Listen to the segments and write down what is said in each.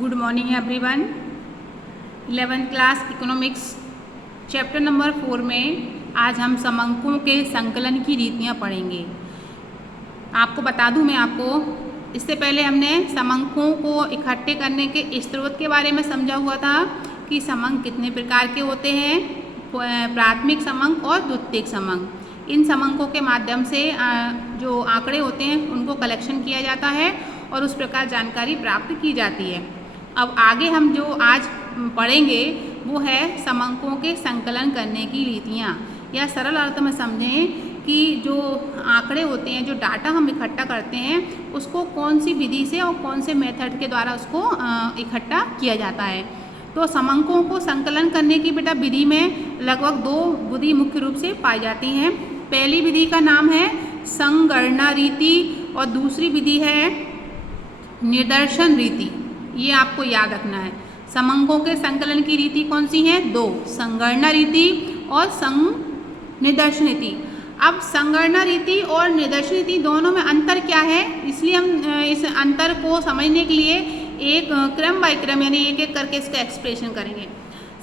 Good morning everyone. 11th class economics chapter number 4 में आज हम समंकों के संकलन की रीतियाँ पढ़ेंगे। आपको बता दूं मैं आपको इससे पहले हमने समंकों को इकट्ठे करने के स्रोत के बारे में समझा हुआ था कि समंक कितने प्रकार के होते हैं, प्राथमिक समंक और द्वितीयक समंक। इन समंकों के माध्यम से जो आंकड़े होते हैं उनको कलेक्शन किया जाता है और उस प्रकार जानकारी प्राप्त की जाती है। अब आगे हम जो आज पढ़ेंगे वो है समंकों के संकलन करने की रीतियाँ, या सरल अर्थ में समझें कि जो आंकड़े होते हैं, जो डाटा हम इकट्ठा करते हैं, उसको कौन सी विधि से और कौन से मेथड के द्वारा उसको इकट्ठा किया जाता है। तो समंकों को संकलन करने की बेटा विधि में लगभग 2 विधि मुख्य रूप से पाई जाती हैं। पहली विधि का नाम है संगणना रीति और दूसरी विधि है निदर्शन रीति। ये आपको याद रखना है। समंकों के संकलन की रीति कौन सी है? 2, संगणना रीति और निदर्शन रीति। अब संगणना रीति और निदर्शन रीति दोनों में अंतर क्या है, इसलिए हम इस अंतर को समझने के लिए एक क्रम बाय क्रम यानी एक एक करके इसका एक्सप्रेशन करेंगे।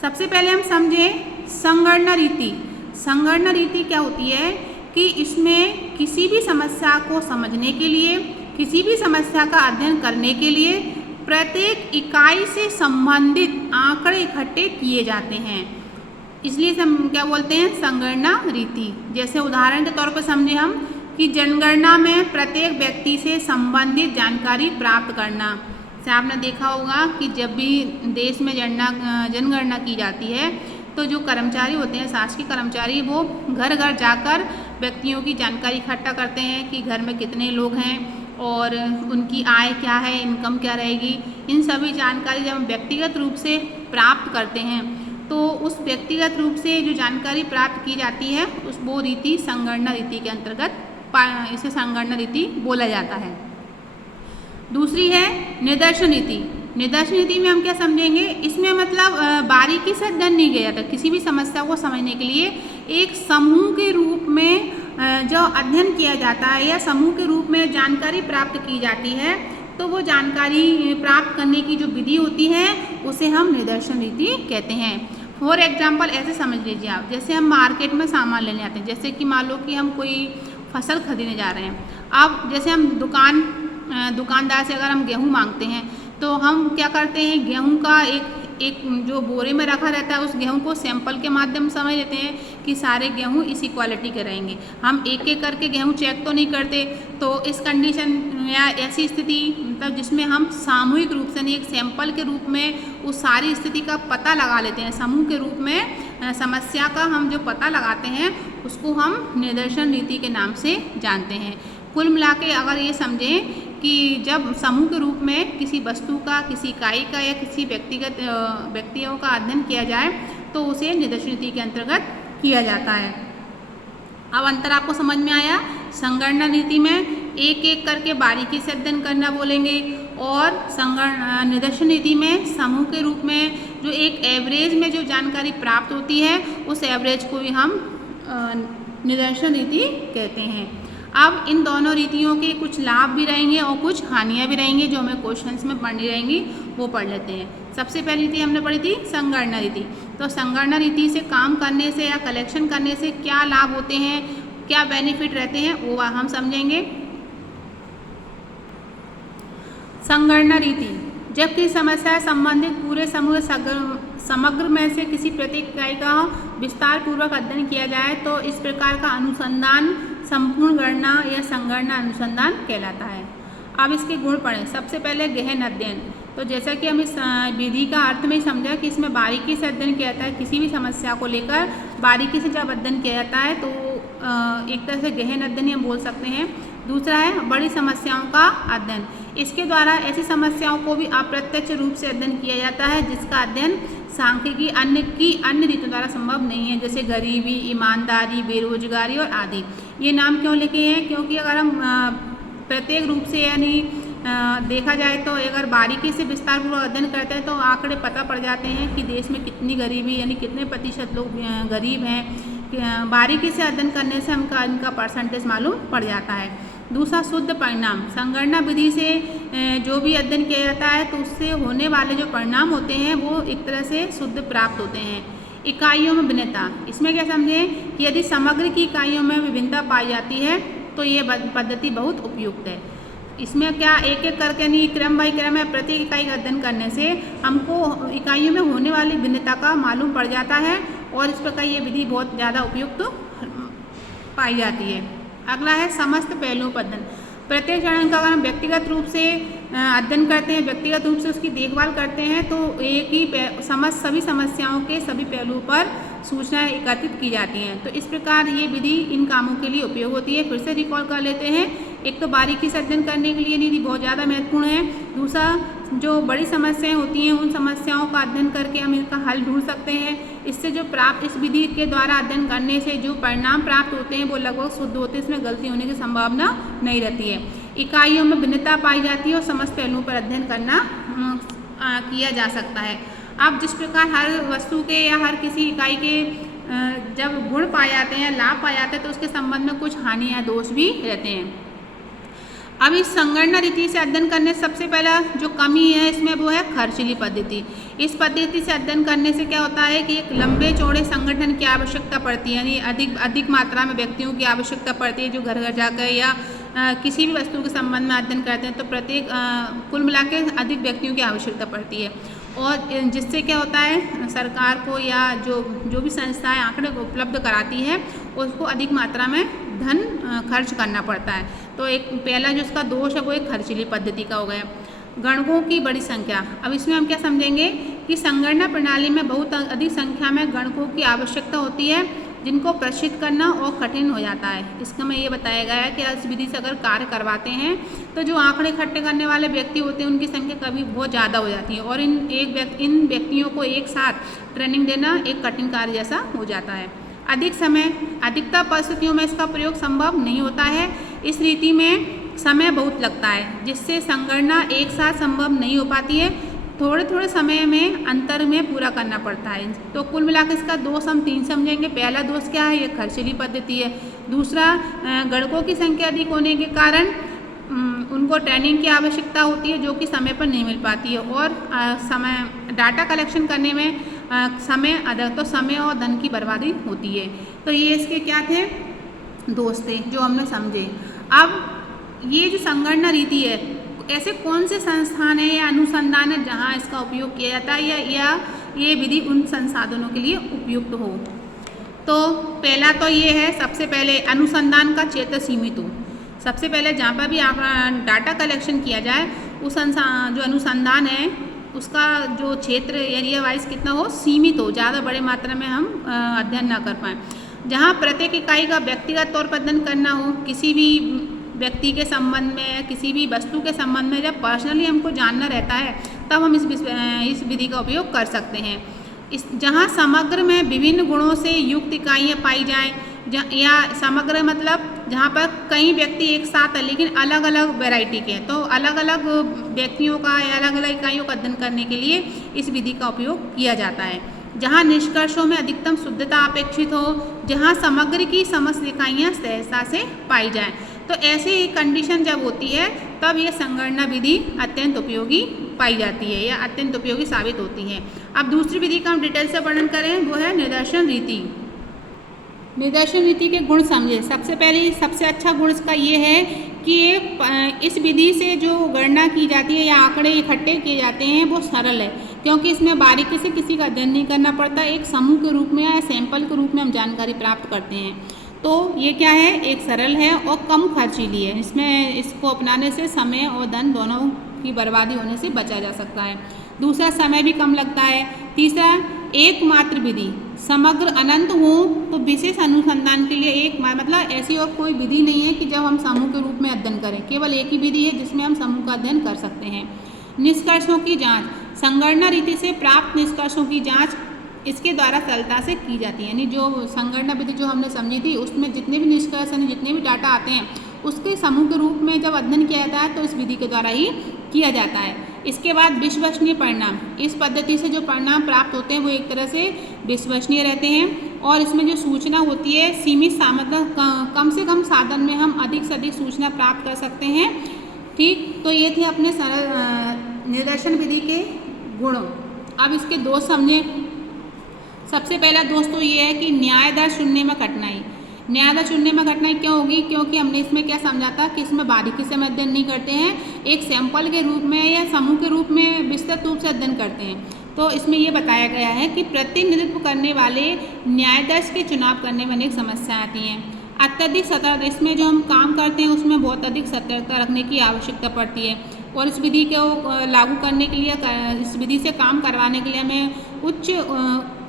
सबसे पहले हम समझें संगणना रीति। संगणना रीति क्या होती है कि इसमें किसी भी समस्या को समझने के लिए, किसी भी समस्या का अध्ययन करने के लिए प्रत्येक इकाई से संबंधित आंकड़े इकट्ठे किए जाते हैं, इसलिए हम क्या बोलते हैं? संगणना रीति। जैसे उदाहरण के तौर पर समझे हम कि जनगणना में प्रत्येक व्यक्ति से संबंधित जानकारी प्राप्त करना। से आपने देखा होगा कि जब भी देश में जनगणना की जाती है तो जो कर्मचारी होते हैं, शासकीय कर्मचारी, वो घर घर जाकर व्यक्तियों की जानकारी इकट्ठा करते हैं कि घर में कितने लोग हैं और उनकी आय क्या है, इनकम क्या रहेगी। इन सभी जानकारी जब हम व्यक्तिगत रूप से प्राप्त करते हैं तो उस व्यक्तिगत रूप से जो जानकारी प्राप्त की जाती है वो रीति संगणना रीति के अंतर्गत इसे संगणना रीति बोला जाता है। दूसरी है निदर्शन रीति। निदर्शन रीति में हम क्या समझेंगे? इसमें मतलब बारीकी से अध्ययन नहीं किया जाता। किसी भी समस्या को समझने के लिए एक समूह के रूप में जो अध्ययन किया जाता है या समूह के रूप में जानकारी प्राप्त की जाती है, तो वो जानकारी प्राप्त करने की जो विधि होती है उसे हम निदर्शन रीति कहते हैं। फॉर एग्जाम्पल ऐसे समझ लीजिए आप, जैसे हम मार्केट में सामान लेने आते हैं, जैसे कि मान लो कि हम कोई फसल खरीदने जा रहे हैं। अब जैसे हम दुकानदार से अगर हम गेहूँ मांगते हैं तो हम क्या करते हैं, गेहूं का एक जो बोरे में रखा रहता है उस गेहूं को सैंपल के माध्यम से समझ लेते हैं कि सारे गेहूं इसी क्वालिटी के रहेंगे। हम एक एक करके गेहूं चेक तो नहीं करते। तो इस कंडीशन या ऐसी स्थिति मतलब जिसमें हम सामूहिक रूप से, नहीं एक सैंपल के रूप में उस सारी स्थिति का पता लगा लेते हैं, समूह के रूप में समस्या का हम जो पता लगाते हैं उसको हम निदर्शन रीति के नाम से जानते हैं। कुल मिला के अगर ये समझें कि जब समूह के रूप में किसी वस्तु का, किसी इकाई का या किसी व्यक्तियों का अध्ययन किया जाए तो उसे निदर्शन रीति के अंतर्गत किया जाता है। अब अंतर आपको समझ में आया? संगणना रीति में एक एक करके बारीकी से अध्ययन करना बोलेंगे और निदर्शन रीति में समूह के रूप में जो एक एवरेज में जो जानकारी प्राप्त होती है उस एवरेज को भी हम निदर्शन रीति कहते हैं। अब इन दोनों रीतियों के कुछ लाभ भी रहेंगे और कुछ हानियाँ भी रहेंगी जो हमें क्वेश्चंस में पढ़नी रहेंगी, वो पढ़ लेते हैं। सबसे पहली रीति हमने पढ़ी थी संगणना रीति। तो संगणना रीति से काम करने से या कलेक्शन करने से क्या लाभ होते हैं, क्या बेनिफिट रहते हैं, वो हम समझेंगे। संगणना रीति जब किसी समस्या संबंधित पूरे समूह समग्र में से किसी प्रत्येक इकाई का विस्तार पूर्वक अध्ययन किया जाए तो इस प्रकार का अनुसंधान संपूर्ण गणना या संगणना अनुसंधान कहलाता है। अब इसके गुण पढ़ें। सबसे पहले गहन अध्ययन। तो जैसा कि हम इस विधि का अर्थ में समझा कि इसमें बारीकी से अध्ययन किया जाता है, किसी भी समस्या को लेकर बारीकी से जब अध्ययन किया जाता है तो एक तरह से गहन अध्ययन हम बोल सकते हैं। दूसरा है बड़ी समस्याओं का अध्ययन। इसके द्वारा ऐसी समस्याओं को भी अप्रत्यक्ष रूप से अध्ययन किया जाता है जिसका अध्ययन सांख्यिकी अन्य रीतियों द्वारा संभव नहीं है, जैसे गरीबी, ईमानदारी, बेरोजगारी और आदि। ये नाम क्यों लिखे हैं? क्योंकि अगर हम प्रत्येक रूप से यानी देखा जाए तो अगर बारीकी से विस्तारपूर्वक अध्ययन करते हैं तो आंकड़े पता पड़ जाते हैं कि देश में कितनी गरीबी यानी कितने प्रतिशत लोग गरीब हैं। बारीकी से अध्ययन करने से हमका इनका परसेंटेज मालूम पड़ जाता है। दूसरा शुद्ध परिणाम, संगणना विधि से जो भी अध्ययन किया जाता है तो उससे होने वाले जो परिणाम होते हैं वो एक तरह से शुद्ध प्राप्त होते हैं। इकाइयों में भिन्नता, इसमें क्या समझें कि यदि समग्र की इकाइयों में विभिन्नता पाई जाती है तो ये पद्धति बहुत उपयुक्त है। इसमें क्या एक एक करके नहीं, क्रम बाई क्रम है, प्रत्येक इकाई का अध्ययन करने से हमको इकाइयों में होने वाली भिन्नता का मालूम पड़ जाता है और इस प्रकार ये विधि बहुत ज़्यादा उपयुक्त पाई जाती है। अगला है समस्त पहलुओं पर अध्ययन। प्रत्येक चरण का अगर हम व्यक्तिगत रूप से अध्ययन करते हैं, व्यक्तिगत रूप से उसकी देखभाल करते हैं तो एक ही सभी समस्याओं के सभी पहलुओं पर सूचनाएं एकत्रित की जाती हैं। तो इस प्रकार ये विधि इन कामों के लिए उपयोग होती है। फिर से रिकॉल कर लेते हैं। एक तो बारीकी से अध्ययन करने के लिए निधि बहुत ज़्यादा महत्वपूर्ण है। दूसरा, जो बड़ी समस्याएं होती हैं उन समस्याओं का अध्ययन करके हम इनका हल ढूंढ सकते हैं। इससे जो प्राप्त, इस विधि के द्वारा अध्ययन करने से जो परिणाम प्राप्त होते हैं वो लगभग शुद्ध होते हैं, इसमें गलती होने की संभावना नहीं रहती है। इकाइयों में भिन्नता पाई जाती है और समस्त पहलुओं पर अध्ययन करना किया जा सकता है। अब जिस प्रकार हर वस्तु के या हर किसी इकाई के जब गुण पाए जाते हैं, लाभ पाए जाते हैं तो उसके संबंध में कुछ हानि या दोष भी रहते हैं। अब इस संगणना रीति से अध्ययन करने से सबसे पहला जो कमी है इसमें वो है खर्चीली पद्धति। इस पद्धति से अध्ययन करने से क्या होता है कि एक लंबे चौड़े संगठन की आवश्यकता पड़ती है, यानी अधिक मात्रा में व्यक्तियों की आवश्यकता पड़ती है जो घर घर जाकर या किसी भी वस्तु के संबंध में अध्ययन करते हैं तो प्रत्येक कुल मिलाकर अधिक व्यक्तियों की आवश्यकता पड़ती है और जिससे क्या होता है सरकार को या जो भी संस्थाएं आंकड़े उपलब्ध कराती है उसको अधिक मात्रा में धन खर्च करना पड़ता है। तो एक पहला जो इसका दोष है वो एक खर्चीली पद्धति का हो गया। गणकों की बड़ी संख्या, अब इसमें हम क्या समझेंगे कि संगणना प्रणाली में बहुत अधिक संख्या में गणकों की आवश्यकता होती है जिनको प्रशिक्षित करना और कठिन हो जाता है। इसका में ये बताया गया है कि इस विधि से अगर कार्य करवाते हैं तो जो आंकड़े इकट्ठे करने वाले व्यक्ति होते हैं उनकी संख्या कभी बहुत ज़्यादा हो जाती है और इन व्यक्तियों को एक साथ ट्रेनिंग देना एक कठिन कार्य जैसा हो जाता है। अधिक समय, अधिकतर परिस्थितियों में इसका प्रयोग संभव नहीं होता है। इस रीति में समय बहुत लगता है जिससे संगणना एक साथ संभव नहीं हो पाती है, थोड़े थोड़े समय में अंतर में पूरा करना पड़ता है। तो कुल मिलाकर इसका दोष हम 3 समझेंगे। पहला दोष क्या है, ये खर्चीली पद्धति है। दूसरा, गणकों की संख्या अधिक होने के कारण उनको ट्रेनिंग की आवश्यकता होती है जो कि समय पर नहीं मिल पाती है और डाटा कलेक्शन करने में समय अधिक, तो समय और धन की बर्बादी होती है। तो ये इसके क्या थे, दोष थे जो हमने समझे। अब ये जो संगणना रीति है, ऐसे कौन से संस्थान है या अनुसंधान है जहाँ इसका उपयोग किया जाता है या ये विधि उन संसाधनों के लिए उपयुक्त हो। तो पहला तो ये है, सबसे पहले अनुसंधान का क्षेत्र सीमित हो। सबसे पहले जहाँ पर भी डाटा कलेक्शन किया जाए उस जो अनुसंधान है उसका जो क्षेत्र एरिया वाइज कितना हो, सीमित हो, ज़्यादा बड़े मात्रा में हम अध्ययन ना कर पाएँ। जहाँ प्रत्येक इकाई का व्यक्तिगत तौर पर अध्ययन करना हो, किसी भी व्यक्ति के संबंध में, किसी भी वस्तु के संबंध में जब पर्सनली हमको जानना रहता है तब हम इस विधि का उपयोग कर सकते हैं। जहाँ समग्र में विभिन्न गुणों से युक्त इकाइयाँ पाई जाएँ, या समग्र मतलब जहाँ पर कई व्यक्ति एक साथ है लेकिन अलग अलग वैरायटी के हैं, तो अलग अलग व्यक्तियों का या अलग अलग इकाइयों का अध्ययन करने के लिए इस विधि का उपयोग किया जाता है। जहाँ निष्कर्षों में अधिकतम शुद्धता अपेक्षित हो, जहाँ समग्र की समस्त इकाइयाँ सहजता से पाई जाएँ। तो ऐसी कंडीशन जब होती है तब ये संगणना विधि अत्यंत उपयोगी पाई जाती है या अत्यंत उपयोगी साबित होती है। अब दूसरी विधि का हम डिटेल से वर्णन करें, वो है निदर्शन रीति। निदर्शन रीति के गुण समझे। सबसे पहले सबसे अच्छा गुण इसका ये है कि इस विधि से जो गणना की जाती है या आंकड़े इकट्ठे किए जाते हैं वो सरल है, क्योंकि इसमें बारीकी से किसी का अध्ययन नहीं करना पड़ता। एक समूह के रूप में या सैंपल के रूप में हम जानकारी प्राप्त करते हैं। तो ये क्या है, एक सरल है और कम खर्चीली है। इसको अपनाने से समय और धन दोनों की बर्बादी होने से बचा जा सकता है। दूसरा, समय भी कम लगता है। तीसरा, एकमात्र विधि, समग्र अनंत हो तो विशेष अनुसंधान के लिए एक मतलब ऐसी और कोई विधि नहीं है कि जब हम समूह के रूप में अध्ययन करें, केवल एक ही विधि है जिसमें हम समूह का अध्ययन कर सकते हैं। निष्कर्षों की जांच, संगणना रीति से प्राप्त निष्कर्षों की जांच इसके द्वारा सरलता से की जाती है। यानी जो संगणना विधि जो हमने समझी थी उसमें जितने भी निष्कर्ष हैं, जितने भी डाटा आते हैं उसके समूह के रूप में जब अध्ययन किया जाता है तो इस विधि के द्वारा ही किया जाता है। इसके बाद विश्वसनीय परिणाम, इस पद्धति से जो परिणाम प्राप्त होते हैं वो एक तरह से विश्वसनीय रहते हैं। और इसमें जो सूचना होती है सीमित मतलब कम से कम साधन में हम अधिक से अधिक सूचना प्राप्त कर सकते हैं। ठीक, तो ये थे अपने सरल निर्देशन विधि के गुण। अब इसके दोष समझें। सबसे पहला दोष तो ये है कि न्याय दर चुनने में कठिनाई। न्याय दर चुनने में कठिनाई क्यों होगी? क्योंकि हमने इसमें क्या समझा था कि इसमें बारीकी से अध्ययन नहीं करते हैं, एक सैंपल के रूप में या समूह के रूप में विस्तृत रूप से अध्ययन करते हैं। तो इसमें ये बताया गया है कि प्रतिनिधित्व करने वाले न्यायाधीश के चुनाव करने में अनेक समस्याएं आती हैं। अत्यधिक सतर्कता, इसमें जो हम काम करते हैं उसमें बहुत अधिक सतर्कता रखने की आवश्यकता पड़ती है और इस विधि को लागू करने के लिए, इस विधि से काम करवाने के लिए हमें उच्च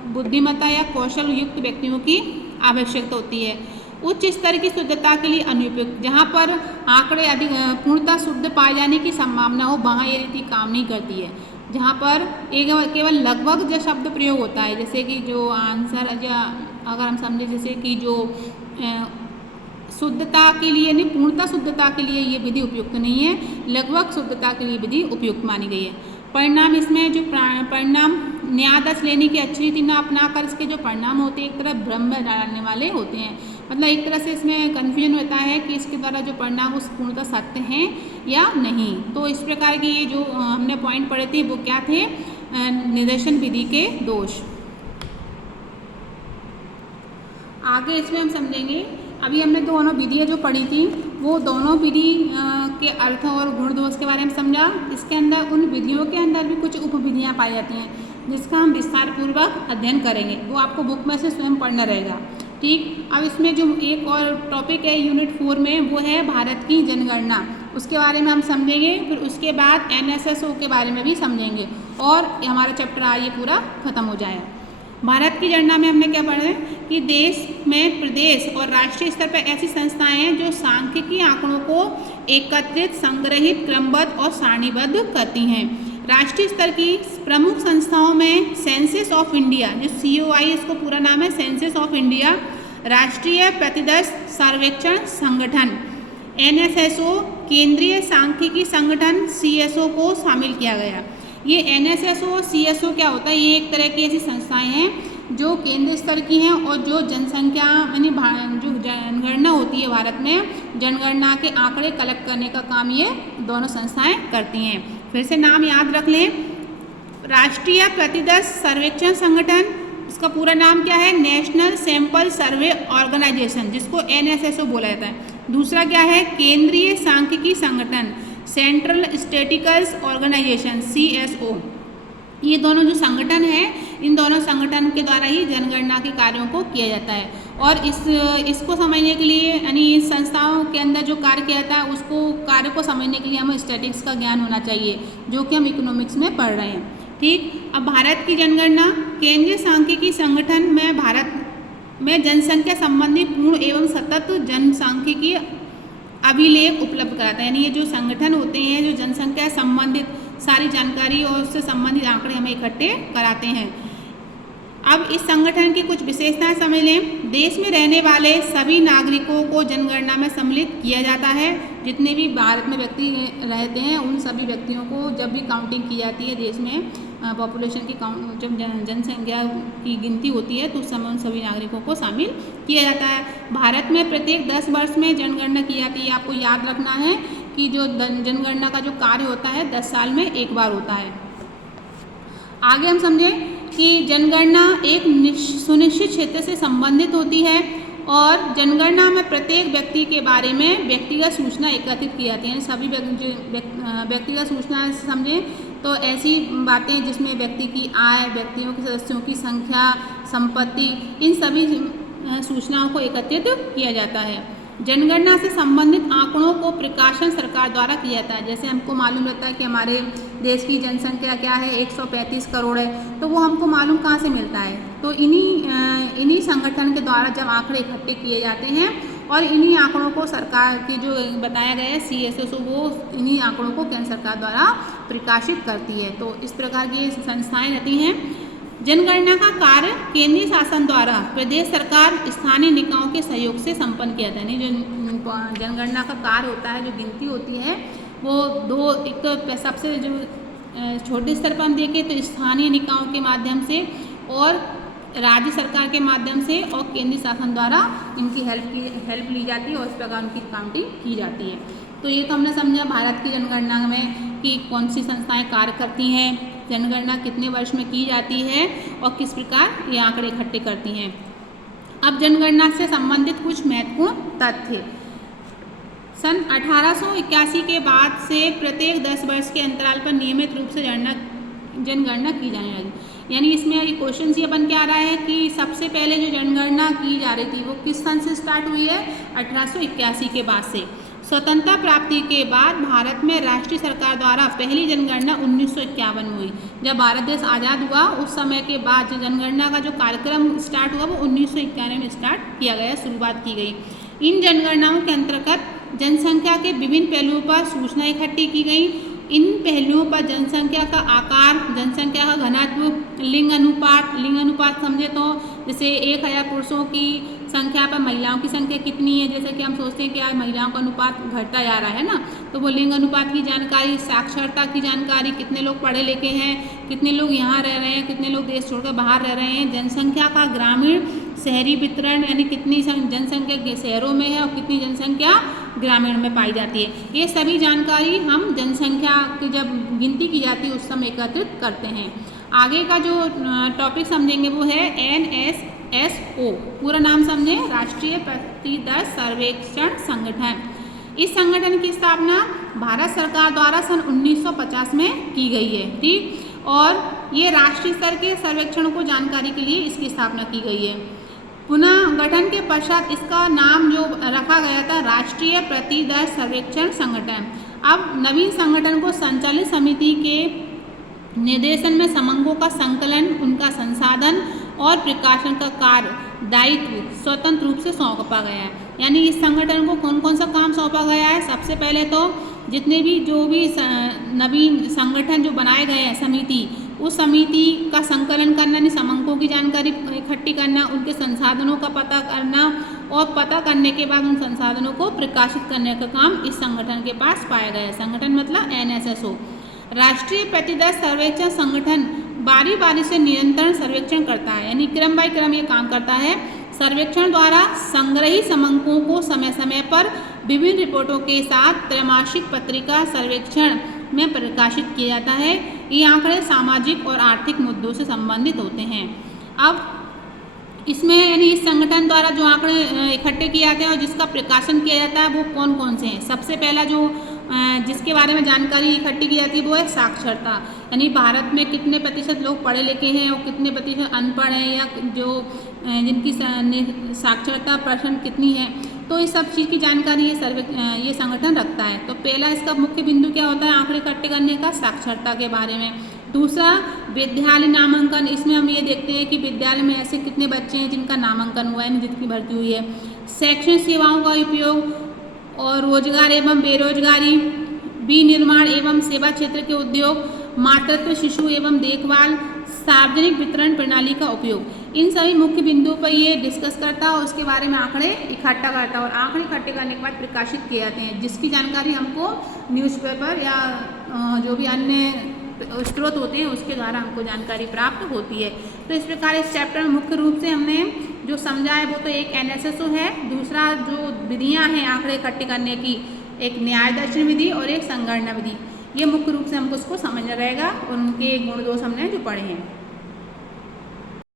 बुद्धिमत्ता या कौशल युक्त व्यक्तियों की आवश्यकता होती है। उच्च स्तर की शुद्धता के लिए अनुपयुक्त, जहाँ पर आंकड़े अधिक पूर्णतः शुद्ध पाए जाने की संभावना हो वहाँ ये रीति काम नहीं करती है। जहाँ पर एक केवल लगभग जो शब्द प्रयोग होता है, जैसे कि जो आंसर या अगर हम समझे जैसे कि जो शुद्धता के लिए नहीं, पूर्णतः शुद्धता के लिए ये विधि उपयुक्त नहीं है, लगभग शुद्धता के लिए विधि उपयुक्त मानी गई है। परिणाम, इसमें जो परिणाम न्यायाधीश लेने की अच्छी रीति न अपनाकर इसके जो परिणाम होते हैं एक तरह भ्रम में डालने वाले होते हैं। मतलब एक तरह से इसमें कन्फ्यूजन होता है कि इसके द्वारा जो परिणाम उस पूर्णतः सत्य हैं या नहीं। तो इस प्रकार की ये जो हमने पॉइंट पढ़े थे वो क्या थे? निर्देशन विधि के दोष। आगे इसमें हम समझेंगे, अभी हमने दोनों विधियाँ जो पढ़ी थी वो दोनों विधि के अर्थ और गुण दोष के बारे में समझा। इसके अंदर उन विधियों के अंदर भी कुछ उपविधियाँ पाई जाती हैं जिसका हम विस्तार पूर्वक अध्ययन करेंगे, वो आपको बुक में से स्वयं पढ़ना रहेगा। ठीक, अब इसमें जो एक और टॉपिक है यूनिट 4 में वो है भारत की जनगणना, उसके बारे में हम समझेंगे। फिर उसके बाद NSSO के बारे में भी समझेंगे और हमारा चैप्टर आज ये पूरा खत्म हो जाएगा। भारत की जनगणना में हमने क्या पढ़ा कि देश में प्रदेश और राष्ट्रीय स्तर पर ऐसी संस्थाएं हैं जो सांख्यिकी आंकड़ों को एकत्रित, संग्रहित, क्रमबद्ध और सारणीबद्ध करती हैं। राष्ट्रीय स्तर की प्रमुख संस्थाओं में सेंसस ऑफ इंडिया, जो COI इसको पूरा नाम है, सेंसस ऑफ इंडिया, राष्ट्रीय प्रतिदर्श सर्वेक्षण संगठन NSSO, केंद्रीय सांख्यिकी संगठन CSO को शामिल किया गया। ये NSSO CSO क्या होता है? ये एक तरह की ऐसी संस्थाएं हैं जो केंद्र स्तर की हैं और जो जनसंख्या यानी जो जनगणना होती है भारत में, जनगणना के आंकड़े कलेक्ट करने का काम ये दोनों संस्थाएं करती हैं। फिर से नाम याद रख लें, राष्ट्रीय प्रतिदर्श सर्वेक्षण संगठन, इसका पूरा नाम क्या है? नेशनल सैंपल सर्वे ऑर्गेनाइजेशन, जिसको NSSO बोला जाता है। दूसरा क्या है? केंद्रीय सांख्यिकी संगठन, सेंट्रल स्टैटिस्टिकल ऑर्गेनाइजेशन CSO। ये दोनों जो संगठन है, इन दोनों संगठन के द्वारा ही जनगणना के कार्यों को किया जाता है। और इसको समझने के लिए यानी इस संस्थाओं के अंदर जो कार्य किया जाता है उसको कार्य को समझने के लिए हमें स्टैटिस्टिक्स का ज्ञान होना चाहिए, जो कि हम इकोनॉमिक्स में पढ़ रहे हैं। ठीक, अब भारत की जनगणना, केंद्रीय सांख्यिकी संगठन में भारत में जनसंख्या संबंधी पूर्ण एवं सतत जनसांख्यिकी अभिलेख उपलब्ध कराता है। यानी ये जो संगठन होते हैं जो जनसंख्या संबंधित सारी जानकारी और उससे संबंधित आंकड़े हमें इकट्ठे कराते हैं। अब इस संगठन की कुछ विशेषताएं समझ लें। देश में रहने वाले सभी नागरिकों को जनगणना में सम्मिलित किया जाता है। जितने भी भारत में व्यक्ति रहते हैं उन सभी व्यक्तियों को जब भी काउंटिंग की जाती है, देश में पॉपुलेशन की जब जनसंख्या की गिनती होती है तो उस समय उन सभी नागरिकों को शामिल किया जाता है। भारत में प्रत्येक 10 वर्ष में जनगणना की जाती है। आपको याद रखना है कि जो जनगणना का जो कार्य होता है 10 साल में एक बार होता है। आगे हम समझें कि जनगणना एक सुनिश्चित क्षेत्र से संबंधित होती है और जनगणना में प्रत्येक व्यक्ति के बारे में व्यक्तिगत सूचना एकत्रित की जाती है। सभी व्यक्तिगत सूचना समझें तो ऐसी बातें जिसमें व्यक्ति की आय, व्यक्तियों के सदस्यों की संख्या, संपत्ति, इन सभी सूचनाओं को एकत्रित किया जाता है। जनगणना से संबंधित आंकड़ों को प्रकाशन सरकार द्वारा किया जाता है। जैसे हमको मालूम रहता है कि हमारे देश की जनसंख्या क्या है, 135 करोड़ है, तो वो हमको मालूम कहाँ से मिलता है? तो इन्हीं संगठन के द्वारा जब आंकड़े इकट्ठे किए जाते हैं और इन्हीं आंकड़ों को सरकार की जो बताया गया है CSO, वो इन्हीं आंकड़ों को केंद्र सरकार द्वारा प्रकाशित करती है। तो इस प्रकार की संस्थाएं रहती हैं। जनगणना का कार्य केंद्रीय शासन द्वारा प्रदेश सरकार, स्थानीय निकायों के सहयोग से संपन्न किया जाता है। यानी जो जनगणना का कार्य होता है, जो गिनती होती है, वो दो, एक तो सबसे जो छोटे स्तर पर हम देखें तो स्थानीय निकायों के माध्यम से और राज्य सरकार के माध्यम से और केंद्रीय शासन द्वारा इनकी हेल्प ली जाती है और इस प्रकार उनकी काउंटिंग की जाती है। तो ये तो हमने समझा भारत की जनगणना में कि कौन सी संस्थाएं कार्य करती हैं, जनगणना कितने वर्ष में की जाती है और किस प्रकार ये आंकड़े इकट्ठे करती हैं। अब जनगणना से संबंधित कुछ महत्वपूर्ण तथ्य। सन 1881 के बाद से प्रत्येक 10 वर्ष के अंतराल पर नियमित रूप से जनगणना की जाने लगी। यानी इसमें ये क्वेश्चन ये बन के आ रहा है कि सबसे पहले जो जनगणना की जा रही थी वो किस सन से स्टार्ट हुई है? 1881 के बाद से। स्वतंत्रता प्राप्ति के बाद भारत में राष्ट्रीय सरकार द्वारा पहली जनगणना 1951 में हुई। जब भारत देश आज़ाद हुआ उस समय के बाद जो जनगणना का जो कार्यक्रम स्टार्ट हुआ वो 1991 में स्टार्ट किया गया, शुरुआत की गई। इन जनगणनाओं के अंतर्गत जनसंख्या के विभिन्न पहलुओं पर सूचना इकट्ठी की गई। इन पहलुओं पर जनसंख्या का आकार, जनसंख्या का घनत्व, लिंग अनुपात समझे तो जैसे 1000 पुरुषों की संख्या पर महिलाओं की संख्या कितनी है, जैसे कि हम सोचते हैं कि आज महिलाओं का अनुपात घटता जा रहा है ना, तो वो लिंग अनुपात की जानकारी, साक्षरता की जानकारी, कितने लोग पढ़े लिखे हैं, कितने लोग यहाँ रह रहे हैं, कितने लोग देश छोड़कर बाहर रह रहे हैं, जनसंख्या का ग्रामीण शहरी वितरण यानी कितनी जनसंख्या शहरों में है और कितनी जनसंख्या ग्रामीण में पाई जाती है। ये सभी जानकारी हम जनसंख्या की जब गिनती की जाती है उस समय एकत्रित करते हैं। आगे का जो टॉपिक समझेंगे वो है NSSO, पूरा नाम समझे, राष्ट्रीय प्रतिदर सर्वेक्षण संगठन। इस संगठन की स्थापना भारत सरकार द्वारा सन 1950 में की गई है, ठीक। और ये राष्ट्रीय स्तर के सर्वेक्षणों को जानकारी के लिए इसकी स्थापना की गई है। पुनः गठन के पश्चात इसका नाम जो रखा गया था राष्ट्रीय प्रतिदर सर्वेक्षण संगठन। अब नवीन संगठन को संचालित समिति के निर्देशन में समंकों का संकलन, उनका संसाधन और प्रकाशन का कार्य दायित्व स्वतंत्र रूप से सौंपा गया है। यानी इस संगठन को कौन कौन सा काम सौंपा गया है? सबसे पहले तो जितने भी जो भी नवीन संगठन जो बनाए गए हैं समिति, उस समिति का संकलन करना यानी समंकों की जानकारी इकट्ठी करना, उनके संसाधनों का पता करना और पता करने के बाद उन संसाधनों को प्रकाशित करने का काम इस संगठन के पास पाया गया है। संगठन मतलब NSSO। राष्ट्रीय प्रतिदर सर्वेक्षण संगठन बारी बारी से निरंतर सर्वेक्षण करता है, यानी क्रम बाय क्रम ये काम करता है। सर्वेक्षण द्वारा संग्रही समंकों को समय समय पर विभिन्न रिपोर्टों के साथ त्रैमासिक पत्रिका सर्वेक्षण में प्रकाशित किया जाता है। ये आंकड़े सामाजिक और आर्थिक मुद्दों से संबंधित होते हैं। अब इसमें यानी इस संगठन द्वारा जो आंकड़े इकट्ठे किए जाते हैं और जिसका प्रकाशन किया जाता है वो कौन कौन से हैं? सबसे पहला जो जिसके बारे में जानकारी इकट्ठी की जाती है वो है साक्षरता, यानी भारत में कितने प्रतिशत लोग पढ़े लिखे हैं और कितने प्रतिशत अनपढ़ हैं, या जो जिनकी साक्षरता % कितनी है, तो इस सब चीज़ की जानकारी ये संगठन रखता है। तो पहला इसका मुख्य बिंदु क्या होता है आंकड़े इकट्ठे करने का? साक्षरता के बारे में। दूसरा विद्यालय नामांकन, इसमें हम ये देखते हैं कि विद्यालय में ऐसे कितने बच्चे हैं जिनका नामांकन हुआ है, जिनकी भर्ती हुई है। शैक्षणिक सेवाओं का उपयोग और रोजगार एवं बेरोजगारी, विनिर्माण एवं सेवा क्षेत्र के उद्योग, मातृत्व, शिशु एवं देखभाल, सार्वजनिक वितरण प्रणाली का उपयोग, इन सभी मुख्य बिंदुओं पर ये डिस्कस करता है और उसके बारे में आंकड़े इकट्ठा करता है और आंकड़े इकट्ठे करने के बाद प्रकाशित किए जाते हैं, जिसकी जानकारी हमको न्यूज़पेपर या जो भी अन्य स्रोत होते हैं उसके द्वारा हमको जानकारी प्राप्त होती है। तो इस प्रकार इस चैप्टर में मुख्य रूप से हमने जो समझा है वो तो एक NSSO है, दूसरा जो विधियां हैं आंकड़े इकट्ठे करने की, एक न्यायदर्शन विधि और एक संगणना विधि, ये मुख्य रूप से हमको उसको समझना रहेगा और उनके गुण दोष हमने जो पढ़े हैं।